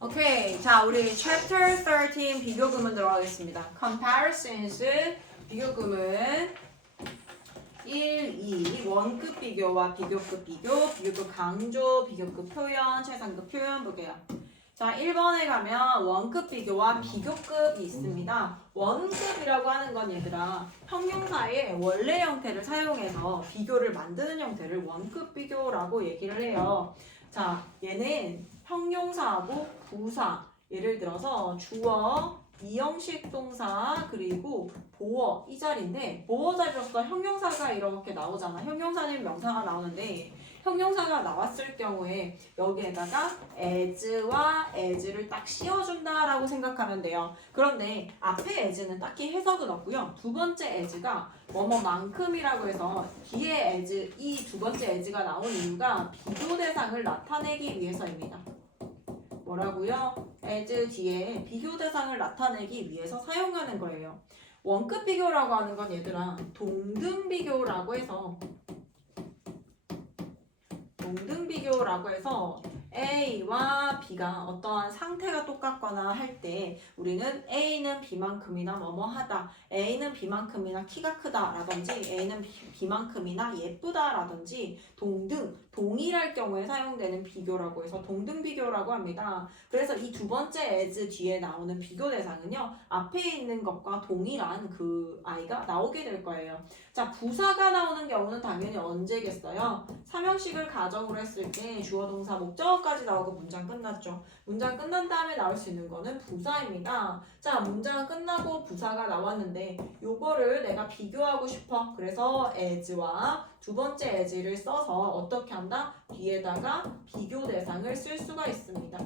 오케이. 자, 우리 chapter 13 비교구문 들어가겠습니다. comparisons 비교구문 1, 2 원급 비교와 비교급 비교, 비교급 강조, 비교급 표현, 최상급 표현 볼게요. 자, 1번에 가면 원급 비교와 비교급이 있습니다. 원급이라고 하는 건 얘들아, 형용사의 원래 형태를 사용해서 비교를 만드는 형태를 원급 비교라고 얘기를 해요. 자, 얘는 형용사하고 부사, 예를 들어서 주어, 이형식 동사, 그리고 보어 이 자리인데 보어 자리로서 형용사가 이렇게 나오잖아. 형용사는 명사가 나오는데 형용사가 나왔을 경우에 여기에다가 as와 as를 딱 씌워준다라고 생각하면 돼요. 그런데 앞에 as는 딱히 해석은 없고요. 두 번째 as가 뭐뭐만큼이라고 해서 뒤에 as, 이 두 번째 as가 나온 이유가 비교 대상을 나타내기 위해서입니다. 뭐라고요? as 뒤에 비교 대상을 나타내기 위해서 사용하는 거예요. 원급 비교라고 하는 건 얘들아 동등 비교라고 해서 A와 B가 어떠한 상태가 똑같거나 할 때 우리는 A는 B만큼이나 뭐뭐하다, A는 B만큼이나 키가 크다 라든지 A는 B만큼이나 예쁘다 라든지 동일할 경우에 사용되는 비교라고 해서 동등 비교라고 합니다. 그래서 이 두 번째 as 뒤에 나오는 비교 대상은요 앞에 있는 것과 동일한 그 아이가 나오게 될 거예요. 자, 부사가 나오는 경우는 당연히 언제겠어요? 삼형식을 가정으로 했을 때 주어 동사 목적어까지 나오고 문장 끝났죠. 문장 끝난 다음에 나올 수 있는 거는 부사입니다. 자, 문장 끝나고 부사가 나왔는데 요거를 내가 비교하고 싶어. 그래서 as와 두 번째 as를 써서 어떻게 한다? 뒤에다가 비교 대상을 쓸 수가 있습니다.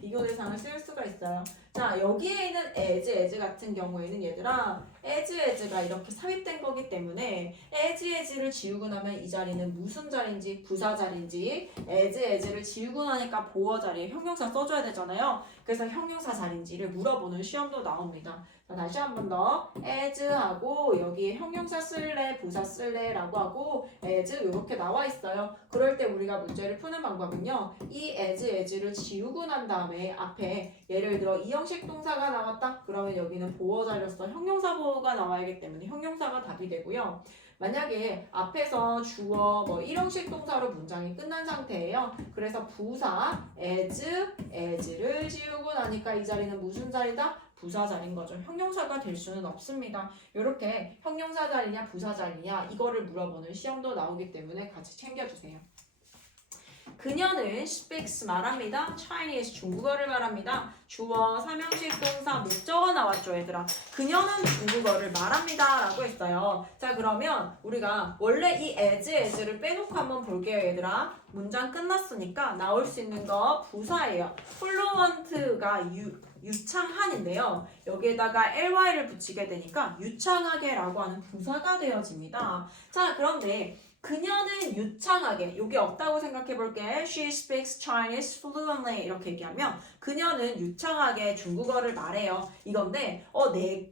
비교 대상을 쓸 수가 있어요. 자, 여기에 있는 as 같은 경우에는 얘들아 as가 이렇게 삽입된 거기 때문에 as를 지우고 나면 이 자리는 무슨 자리인지 부사 자리인지 as를 지우고 나니까 보어 자리에 형용사 써줘야 되잖아요. 그래서 형용사 자리인지를 물어보는 시험도 나옵니다. 자, 다시 한 번 더 as하고 여기에 형용사 쓸래 부사 쓸래 라고 하고 as 이렇게 나와 있어요. 그럴 때 우리가 문제를 푸는 방법은요 이 as를 지우고 난 다음에 앞에 예를 들어 이형식 동사가 나왔다 그러면 여기는 보어 자리로서 형용사 보어가 나와야 하기 때문에 형용사가 답이 되고요. 만약에 앞에서 주어 뭐 일형식 동사로 문장이 끝난 상태예요. 그래서 부사 as를 지우고 나니까 이 자리는 무슨 자리다? 부사 자리인 거죠. 형용사가 될 수는 없습니다. 이렇게 형용사 자리냐 부사 자리냐 이거를 물어보는 시험도 나오기 때문에 같이 챙겨주세요. 그녀는 speaks 말합니다. Chinese 중국어를 말합니다. 주어, 삼형식 동사, 목적어 나왔죠 얘들아. 그녀는 중국어를 말합니다 라고 했어요. 자, 그러면 우리가 원래 이 as를 빼놓고 한번 볼게요 얘들아. 문장 끝났으니까 나올 수 있는 거 부사예요. fluent가 유창한인데요. 여기에다가 ly를 붙이게 되니까 유창하게 라고 하는 부사가 되어집니다. 자, 그런데 그녀는 유창하게 여기 없다고 생각해 볼게. She speaks Chinese fluently 이렇게 얘기하면 그녀는 유창하게 중국어를 말해요. 이건데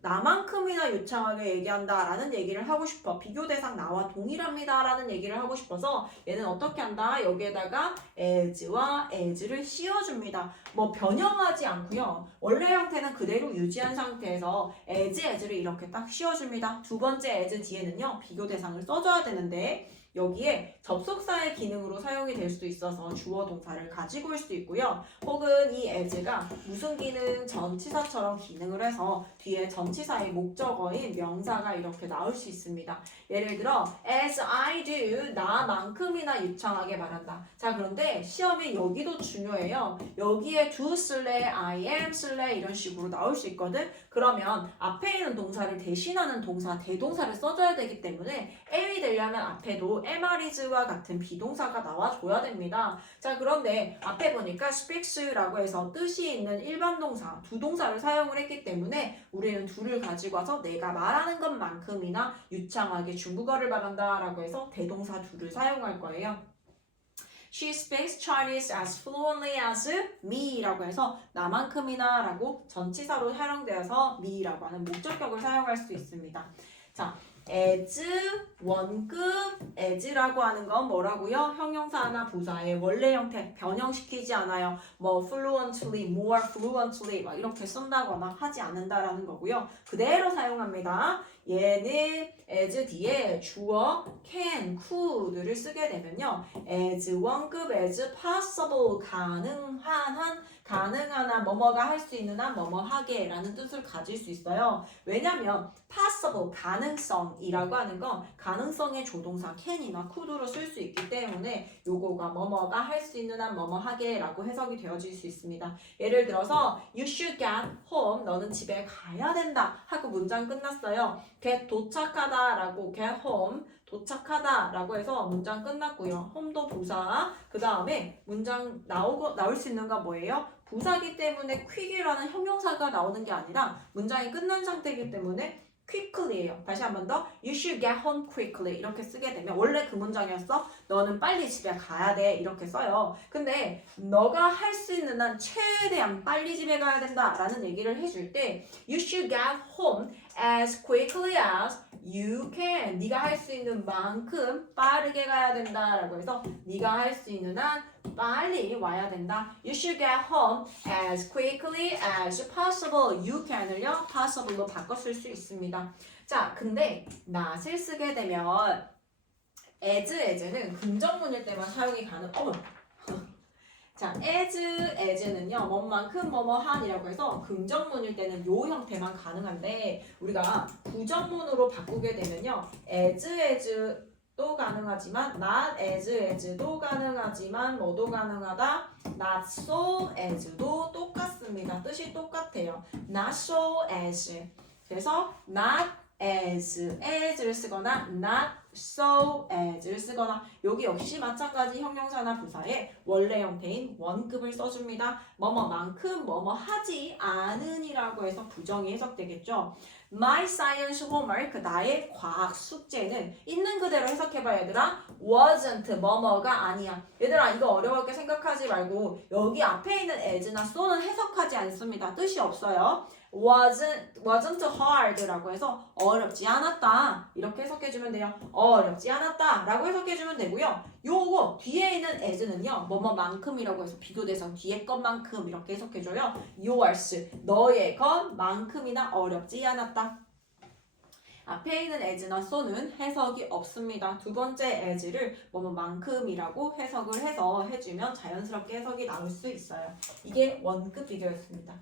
나만큼이나 유창하게 얘기한다 라는 얘기를 하고 싶어. 비교 대상 나와 동일합니다 라는 얘기를 하고 싶어서 얘는 어떻게 한다? 여기에다가 as와 as를 씌워줍니다. 뭐 변형하지 않고요. 원래 형태는 그대로 유지한 상태에서 as를 이렇게 딱 씌워줍니다. 두 번째 as 뒤에는요 비교 대상을 써줘야 되는데 여기에 접속사의 기능으로 사용이 될 수도 있어서 주어 동사를 가지고 올 수 있고요. 혹은 이 as가 무슨 기능? 전치사처럼 기능을 해서 뒤에 전치사의 목적어인 명사가 이렇게 나올 수 있습니다. 예를 들어 as I do 나만큼이나 유창하게 말한다. 자, 그런데 시험에 여기도 중요해요. 여기에 do 쓸래 I am 쓸래 이런 식으로 나올 수 있거든. 그러면 앞에 있는 동사를 대신하는 동사 대동사를 써줘야 되기 때문에 am이 되려면 앞에도 am, is와 같은 비동사가 나와줘야 됩니다. 자, 그런데 앞에 보니까 speaks라고 해서 뜻이 있는 일반 동사 두 동사를 사용을 했기 때문에 우리는 둘을 가지고 와서 내가 말하는 것만큼이나 유창하게 중국어를 말한다 라고 해서 대동사 둘을 사용할 거예요. She speaks Chinese as fluently as me 라고 해서 나만큼이나 라고 전치사로 사용되어서 me 라고 하는 목적격을 사용할 수 있습니다. 자, as 원급 as라고 하는 건 뭐라고요? 형용사나 부사의 원래 형태 변형시키지 않아요. 뭐 fluently, more fluently 막 이렇게 쓴다거나 하지 않는다라는 거고요. 그대로 사용합니다. 얘는 as 뒤에 주어 can, could를 쓰게 되면요. as 원급 as possible 가능하나 뭐뭐가 할 수 있는 한 뭐뭐 하게 라는 뜻을 가질 수 있어요. 왜냐면 possible 가능성이라고 하는 건 가능성의 조동사 can이나 could로 쓸 수 있기 때문에 요거가 뭐뭐가 할 수 있는 한 뭐뭐 하게 라고 해석이 되어질 수 있습니다. 예를 들어서 you should get home 너는 집에 가야 된다 하고 문장 끝났어요. get 도착하다 라고 get home 도착하다 라고 해서 문장 끝났고요. home도 부사 그 다음에 문장 나올 수 있는 건 뭐예요? 부사기 때문에 quick이라는 형용사가 나오는 게 아니라 문장이 끝난 상태이기 때문에 quickly예요. 다시 한 번 더 you should get home quickly 이렇게 쓰게 되면 원래 그 문장이었어. 너는 빨리 집에 가야 돼 이렇게 써요. 근데 너가 할 수 있는 한 최대한 빨리 집에 가야 된다 라는 얘기를 해줄 때 you should get home as quickly as you can 네가 할 수 있는 만큼 빠르게 가야 된다 라고 해서 네가 할 수 있는 한 빨리 와야 된다. You should get home as quickly as possible. You can을요 possible로 바꿔 쓸 수 있습니다. 자, 근데 not을 쓰게 되면 as는 긍정문일 때만 사용이 자, as는요 뭐만큼 뭐뭐한이라고 해서 긍정문일 때는 요 형태만 가능한데 우리가 부정문으로 바꾸게 되면요 as 도 가능하지만 not as도 가능하지만 뭐도 가능하다 not so as도 똑같습니다. 뜻이 똑같아요. not so as 그래서 not as를 쓰거나 not so as를 쓰거나 여기 역시 마찬가지 형용사나 부사의 원래 형태인 원급을 써줍니다. 뭐뭐만큼 뭐뭐 하지 않은이라고 해서 부정이 해석되겠죠. My science homework 나의 과학 숙제는 있는 그대로 해석해봐 얘들아. wasn't 뭐뭐가 아니야. 얘들아 이거 어려웠게 생각하지 말고 여기 앞에 있는 as나 so는 해석하지 않습니다. 뜻이 없어요. wasn't hard라고 해서 어렵지 않았다 이렇게 해석해주면 돼요. 어렵지 않았다 라고 해석해주면 되고요. 요거 뒤에 있는 as는요 뭐뭐만큼이라고 해서 비교대상 뒤에 것만큼 이렇게 해석해줘요. yours 너의 것만큼이나 어렵지 않았다. 앞에 있는 as나 so는 해석이 없습니다. 두 번째 as를 뭐뭐만큼이라고 해석을 해서 해주면 자연스럽게 해석이 나올 수 있어요. 이게 원급 비교였습니다.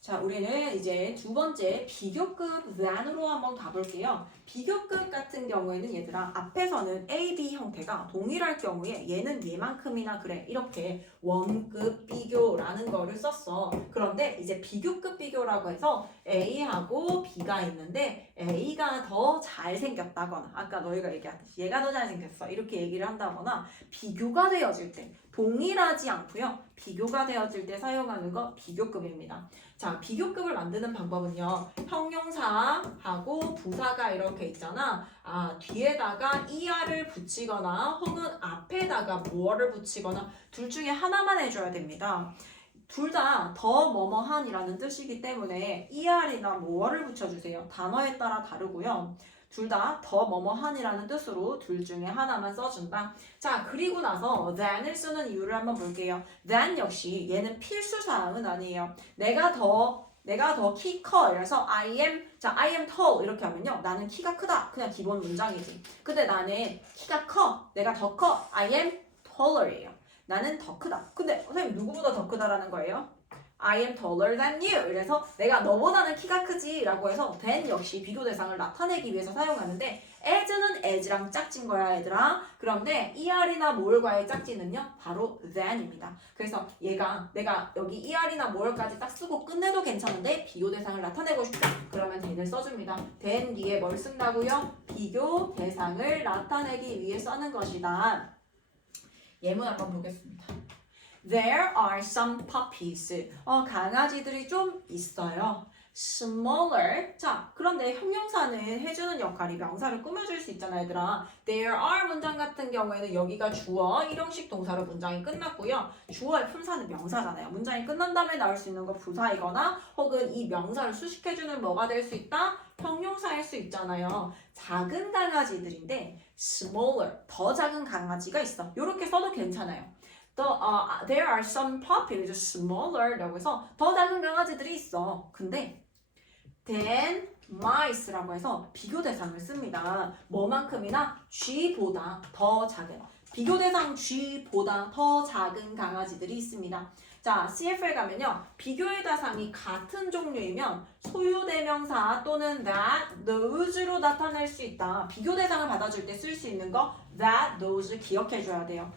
자, 우리는 이제 두 번째 비교급 than으로 한번 가볼게요. 비교급 같은 경우에는 얘들아 앞에서는 A, B 형태가 동일할 경우에 얘는 얘만큼이나 그래 이렇게 원급 비교라는 거를 썼어. 그런데 이제 비교급 비교라고 해서 A하고 B가 있는데 A가 더 잘생겼다거나 아까 너희가 얘기했듯이 얘가 더 잘생겼어 이렇게 얘기를 한다거나 비교가 되어질 때 동일하지 않고요. 비교가 되어질 때 사용하는 거 비교급입니다. 자, 비교급을 만드는 방법은요. 형용사하고 부사가 이렇게 있잖아. 뒤에다가 er을 붙이거나 혹은 앞에다가 more를 붙이거나 둘 중에 하나만 해줘야 됩니다. 둘 다 더 뭐뭐한이라는 뜻이기 때문에 er이나 more를 붙여주세요. 단어에 따라 다르고요. 둘 다 더 뭐뭐한이라는 뜻으로 둘 중에 하나만 써준다. 자, 그리고 나서 than을 쓰는 이유를 한번 볼게요. than 역시 얘는 필수사항은 아니에요. 내가 더 키 커. 그래서 I am tall 이렇게 하면요. 나는 키가 크다. 그냥 기본 문장이지. 근데 나는 키가 커. 내가 더 커. I am taller예요. 나는 더 크다. 근데 선생님 누구보다 더 크다라는 거예요? I am taller than you. 그래서 내가 너보다는 키가 크지 라고 해서 than 역시 비교 대상을 나타내기 위해서 사용하는데 as는 as랑 짝진 거야 얘들아. 그런데 er이나 more과의 짝지는요 바로 than입니다. 그래서 내가 여기 er이나 more까지 딱 쓰고 끝내도 괜찮은데 비교 대상을 나타내고 싶다. 그러면 than을 써줍니다. than 뒤에 뭘 쓴다고요? 비교 대상을 나타내기 위해 써는 것이다. 예문 한번 보겠습니다. There are some puppies. 강아지들이 좀 있어요. smaller. 자, 그런데 형용사는 해주는 역할이 명사를 꾸며줄 수 있잖아, 얘들아. There are 문장 같은 경우에는 여기가 주어, 일형식 동사로 문장이 끝났고요. 주어의 품사는 명사잖아요. 문장이 끝난 다음에 나올 수 있는 거 부사이거나 혹은 이 명사를 수식해주는 뭐가 될 수 있다? 형용사일 수 있잖아요. 작은 강아지들인데 smaller, 더 작은 강아지가 있어. 이렇게 써도 괜찮아요. There are some puppies smaller 라고 해서 더 작은 강아지들이 있어. 근데 than mice라고 해서 비교 대상을 씁니다. 뭐만큼이나 G보다 더 작은, 비교 대상 G보다 더 작은 강아지들이 있습니다. 자, CF에 가면요. 비교의 대상이 같은 종류이면 소유대명사 또는 that, those로 나타낼 수 있다. 비교 대상을 받아줄 때 쓸 수 있는 거 that, those 기억해줘야 돼요.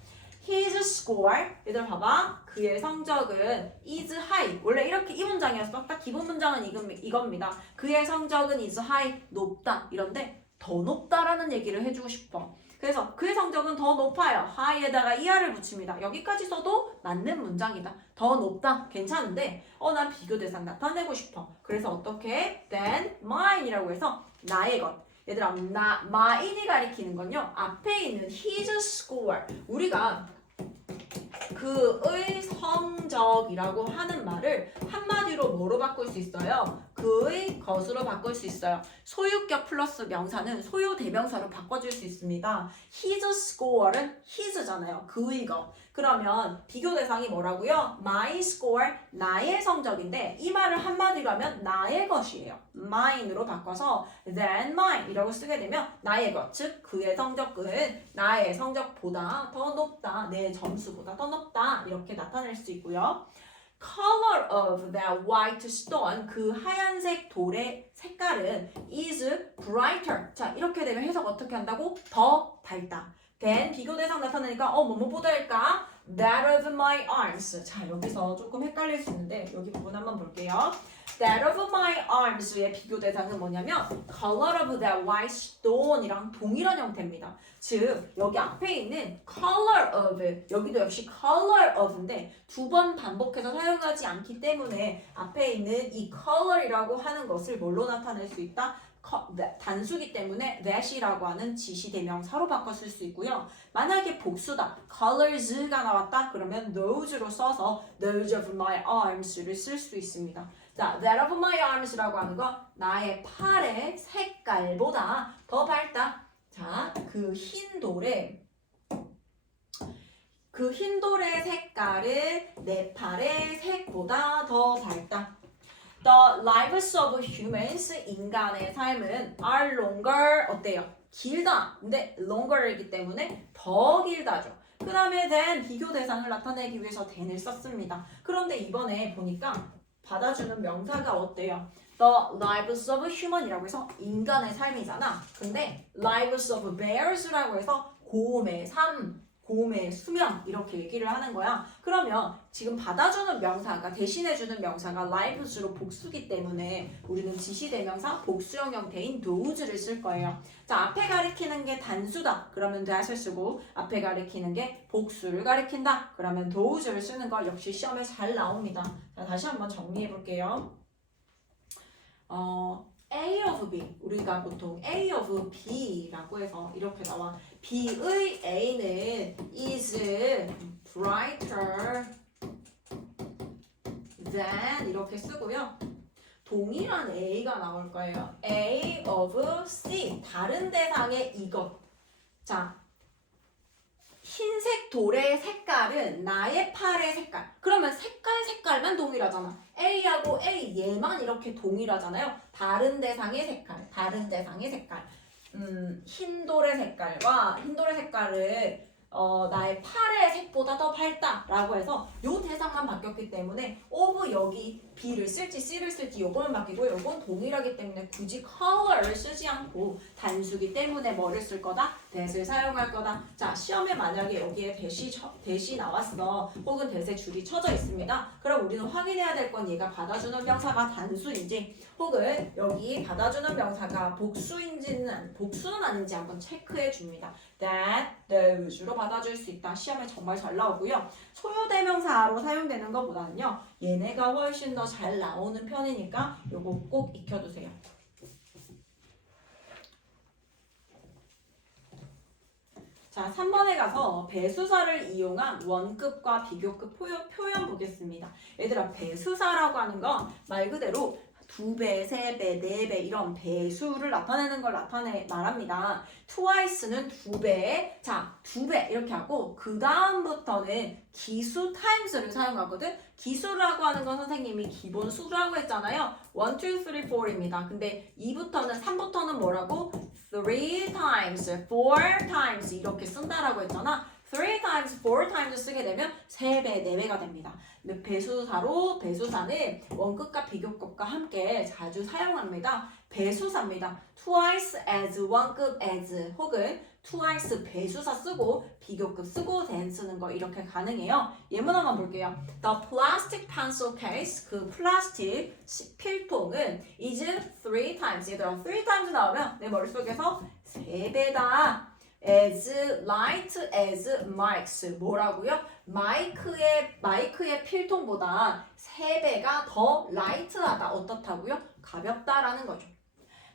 His score, 얘들 봐봐. 그의 성적은 is high. 원래 이렇게 이 문장이었어. 딱 기본 문장은 이겁니다. 그의 성적은 is high, 높다. 이런데 더 높다라는 얘기를 해주고 싶어. 그래서 그의 성적은 더 높아요. high에다가 er를 붙입니다. 여기까지 써도 맞는 문장이다. 더 높다. 괜찮은데 난 비교 대상 나타내고 싶어. 그래서 어떻게? Then mine이라고 해서 나의 것. 얘들아, mine이 가리키는 건요. 앞에 있는 his score. 우리가 그의 성적이라고 하는 말을 한마디로 뭐로 바꿀 수 있어요? 그의 것으로 바꿀 수 있어요. 소유격 플러스 명사는 소유 대명사로 바꿔줄 수 있습니다. His score는 his잖아요. 그의 것. 그러면 비교 대상이 뭐라고요? My score, 나의 성적인데 이 말을 한마디로 하면 나의 것이에요. mine으로 바꿔서 than mine 이라고 쓰게 되면 나의 것, 즉 그의 성적은 나의 성적보다 더 높다. 내 점수보다 더 높다. 이렇게 나타낼 수 있고요. Color of that white stone, 그 하얀색 돌의 색깔은 is brighter. 자, 이렇게 되면 해석 어떻게 한다고? 더 밝다. then 비교 대상 나타나니까 뭐뭐보다일까? That of my arms. 자, 여기서 조금 헷갈릴 수 있는데 여기 부분 한번 볼게요. That of my arms의 비교 대상은 뭐냐면 color of that white stone이랑 동일한 형태입니다. 즉 여기 앞에 있는 color of, 여기도 역시 color of인데 두 번 반복해서 사용하지 않기 때문에 앞에 있는 이 color이라고 하는 것을 뭘로 나타낼 수 있다? 단수기 때문에 that이라고 하는 지시대명사로 바꿔 쓸 수 있고요. 만약에 복수다, colors가 나왔다 그러면 those로 써서 those of my arms를 쓸 수 있습니다. 자, that of my arms라고 하는 거 나의 팔의 색깔보다 더 밝다. 자, 그 흰 돌의 색깔은 내 팔의 색보다 더 밝다. The lives of humans, 인간의 삶은 are longer, 어때요? 길다. 근데 longer이기 때문에 더 길다죠. 그 다음에 then 비교 대상을 나타내기 위해서 then을 썼습니다. 그런데 이번에 보니까 받아주는 명사가 어때요? The lives of human이라고 해서 인간의 삶이잖아. 근데 lives of bears라고 해서 곰의 삶, 곰의 수명 이렇게 얘기를 하는 거야. 그러면 지금 받아주는 명사가 대신해주는 명사가 lives로 복수기 때문에 우리는 지시대명사 복수형 형태인 those를 쓸 거예요. 자, 앞에 가리키는 게 단수다. 그러면 that을 쓰고 앞에 가리키는 게 복수를 가리킨다. 그러면 those를 쓰는 거 역시 시험에 잘 나옵니다. 자, 다시 한번 정리해 볼게요. A of B, 우리가 보통 A of B라고 해서 이렇게 나와. B의 A는 is brighter than 이렇게 쓰고요. 동일한 A가 나올 거예요. A of C, 다른 대상의 이것. 자, 흰색 돌의 색깔은 나의 팔의 색깔. 그러면 색깔만 동일하잖아. A하고 A 얘만 이렇게 동일하잖아요. 다른 대상의 색깔. 흰 돌의 색깔을 나의 팔의 색보다 더 밝다라고 해서 요 대상만 바뀌었기 때문에 of 여기 B를 쓸지 C를 쓸지 요거는 바뀌고 요건 동일하기 때문에 굳이 color를 쓰지 않고 단수기 때문에 뭐를 쓸 거다? that을 사용할 거다. 자, 시험에 만약에 여기에 that이 나왔어. 혹은 that의 줄이 쳐져 있습니다. 그럼 우리는 확인해야 될 건 얘가 받아주는 명사가 단수인지 혹은 여기 받아주는 명사가 복수는 아닌지 한번 체크해 줍니다. that, those로 받아줄 수 있다. 시험에 정말 잘 나오고요. 소요대명사로 사용되는 것보다는요. 얘네가 훨씬 더 잘 나오는 편이니까 요거 꼭 익혀두세요. 자, 3번에 가서 배수사를 이용한 원급과 비교급 표현 보겠습니다. 얘들아, 배수사라고 하는 건 말 그대로 2배, 3배, 4배 이런 배수를 나타내는 걸 말합니다. twice는 2배, 자 2배 이렇게 하고 그 다음부터는 기수 times를 사용하거든. 기수라고 하는 건 선생님이 기본 수라고 했잖아요. 1, 2, 3, 4입니다. 근데 2부터는 3부터는 뭐라고? 3 times, 4 times 이렇게 쓴다라고 했잖아. 3 times, 4 times 쓰게 되면 3배, 4배가 됩니다. 배수사는 원급과 비교급과 함께 자주 사용합니다. 배수사입니다. twice as, 원급 as 혹은 twice 배수사 쓰고 비교급 쓰고 then 쓰는 거 이렇게 가능해요. 예문 한번 볼게요. The plastic pencil case, 그 플라스틱 필통은 is 3 times. 얘들아 3 times 나오면 내 머릿속에서 3배다. as light as mics. 뭐라고요? 마이크의 필통보다 3배가 더 light하다. 어떻다고요? 가볍다라는 거죠.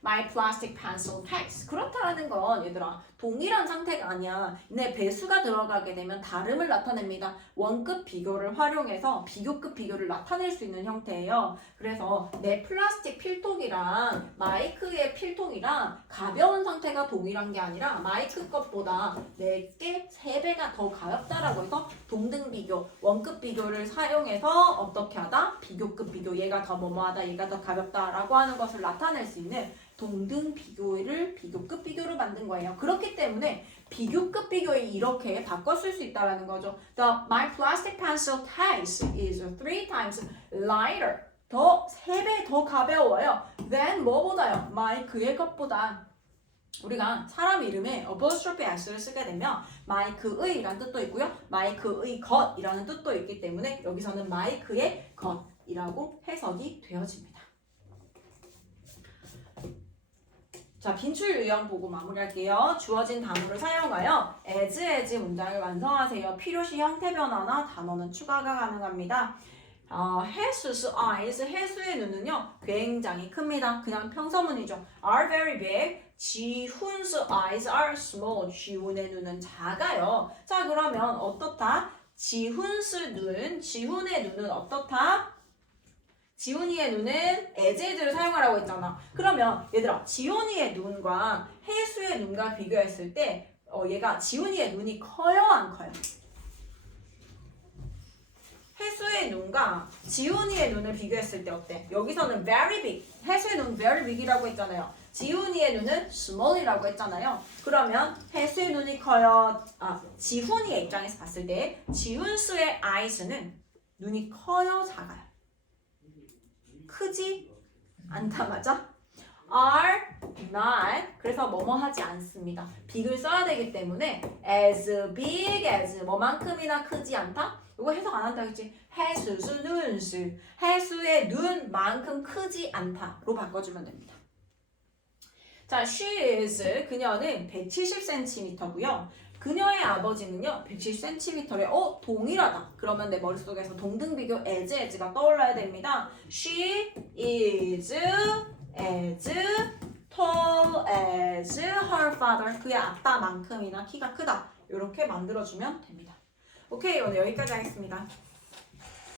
My plastic pencil case. 그렇다라는 건 얘들아 동일한 상태가 아니야. 내 배수가 들어가게 되면 다름을 나타냅니다. 원급 비교를 활용해서 비교급 비교를 나타낼 수 있는 형태예요. 그래서 내 플라스틱 필통이랑 마이크의 필통이랑 가벼운 상태가 동일한 게 아니라 마이크 것보다 내게 3배가 더 가볍다라고 해서 동등 비교, 원급 비교를 사용해서 어떻게 하다? 비교급 비교, 얘가 더 뭐뭐하다, 얘가 더 가볍다라고 하는 것을 나타낼 수 있는 동등 비교를 비교급 비교로 만든 거예요. 그렇기 때문에 비교급 비교에 이렇게 바꿔 쓸 수 있다라는 거죠. My plastic pencil case is 3 times lighter. 3배 더 가벼워요. than 뭐보다요? my 그의 것보다. 우리가 사람 이름에 apostrophe s를 쓰게 되면 my 그의라는 뜻도 있고요. my 그의 것이라는 뜻도 있기 때문에 여기서는 my 그의 것이라고 해석이 되어집니다. 자, 빈출 유형 보고 마무리할게요. 주어진 단어를 사용하여 as 문장을 완성하세요. 필요시 형태 변화나 단어는 추가가 가능합니다. 해수스 eyes, 해수의 눈은요 굉장히 큽니다. 그냥 평서문이죠. are very big. 지훈's eyes are small. 지훈의 눈은 작아요. 자, 그러면 어떻다? 지훈의 눈은 어떻다? 지훈이의 눈은 as를 사용하라고 했잖아. 그러면 얘들아 지훈이의 눈과 해수의 눈과 비교했을 때 얘가 지훈이의 눈이 커요 안 커요? 해수의 눈과 지훈이의 눈을 비교했을 때 어때? 여기서는 very big, 해수의 눈 very big이라고 했잖아요. 지훈이의 눈은 small이라고 했잖아요. 그러면 해수의 눈이 커요. 지훈이의 입장에서 봤을 때 지훈수의 eyes는 눈이 커요 작아요? 크지 않다. 맞아? are not. 그래서 뭐뭐 하지 않습니다. big을 써야 되기 때문에 as big as 뭐만큼이나 크지 않다? 이거 해석 안 한다 했지? 해수수 눈수. 해수의 눈만큼 크지 않다로 바꿔주면 됩니다. 자, she is. 그녀는 170cm고요. 그녀의 아버지는요 170cm래. 동일하다. 그러면 내 머릿속에서 동등비교 as가 떠올라야 됩니다. She is as tall as her father. 그의 아빠만큼이나 키가 크다. 이렇게 만들어주면 됩니다. 오케이, 오늘 여기까지 하겠습니다.